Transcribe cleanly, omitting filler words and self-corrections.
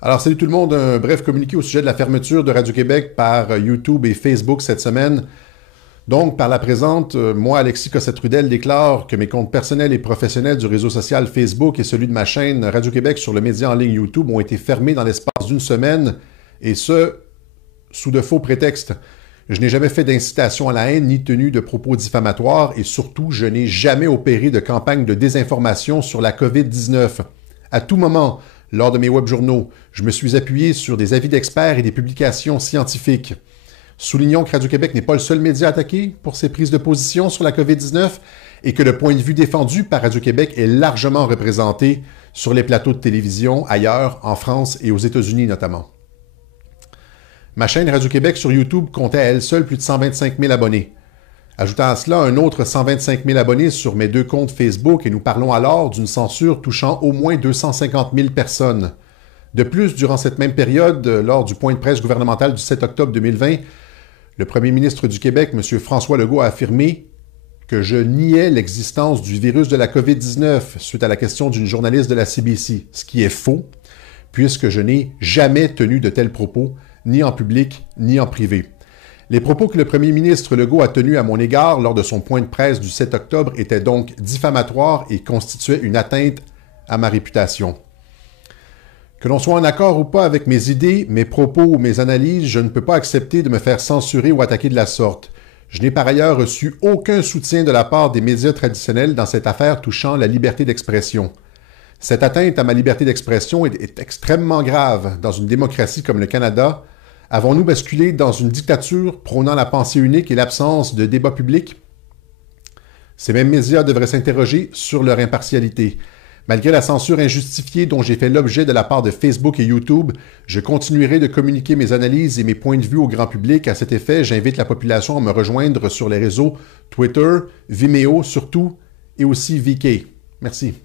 Alors, salut tout le monde, un bref communiqué au sujet de la fermeture de Radio-Québec par YouTube et Facebook cette semaine. Donc, par la présente, moi, Alexis Cossette-Trudel, déclare que mes comptes personnels et professionnels du réseau social Facebook et celui de ma chaîne Radio-Québec sur le média en ligne YouTube ont été fermés dans l'espace d'une semaine, et ce, sous de faux prétextes. Je n'ai jamais fait d'incitation à la haine ni tenu de propos diffamatoires, et surtout, je n'ai jamais opéré de campagne de désinformation sur la COVID-19. À tout moment, lors de mes webjournaux, je me suis appuyé sur des avis d'experts et des publications scientifiques. Soulignons que Radio-Québec n'est pas le seul média attaqué pour ses prises de position sur la COVID-19 et que le point de vue défendu par Radio-Québec est largement représenté sur les plateaux de télévision ailleurs, en France et aux États-Unis notamment. Ma chaîne Radio-Québec sur YouTube comptait à elle seule plus de 125 000 abonnés. Ajoutant à cela un autre 125 000 abonnés sur mes deux comptes Facebook et nous parlons alors d'une censure touchant au moins 250 000 personnes. De plus, durant cette même période, lors du point de presse gouvernemental du 7 octobre 2020, le premier ministre du Québec, M. François Legault, a affirmé que je niais l'existence du virus de la COVID-19 suite à la question d'une journaliste de la CBC, ce qui est faux, puisque je n'ai jamais tenu de tels propos, ni en public, ni en privé. Les propos que le premier ministre Legault a tenus à mon égard lors de son point de presse du 7 octobre étaient donc diffamatoires et constituaient une atteinte à ma réputation. Que l'on soit en accord ou pas avec mes idées, mes propos ou mes analyses, je ne peux pas accepter de me faire censurer ou attaquer de la sorte. Je n'ai par ailleurs reçu aucun soutien de la part des médias traditionnels dans cette affaire touchant la liberté d'expression. Cette atteinte à ma liberté d'expression est extrêmement grave dans une démocratie comme le Canada. Avons-nous basculé dans une dictature prônant la pensée unique et l'absence de débat public? Ces mêmes médias devraient s'interroger sur leur impartialité. Malgré la censure injustifiée dont j'ai fait l'objet de la part de Facebook et YouTube, je continuerai de communiquer mes analyses et mes points de vue au grand public. À cet effet, j'invite la population à me rejoindre sur les réseaux Twitter, Vimeo surtout, et aussi VK. Merci.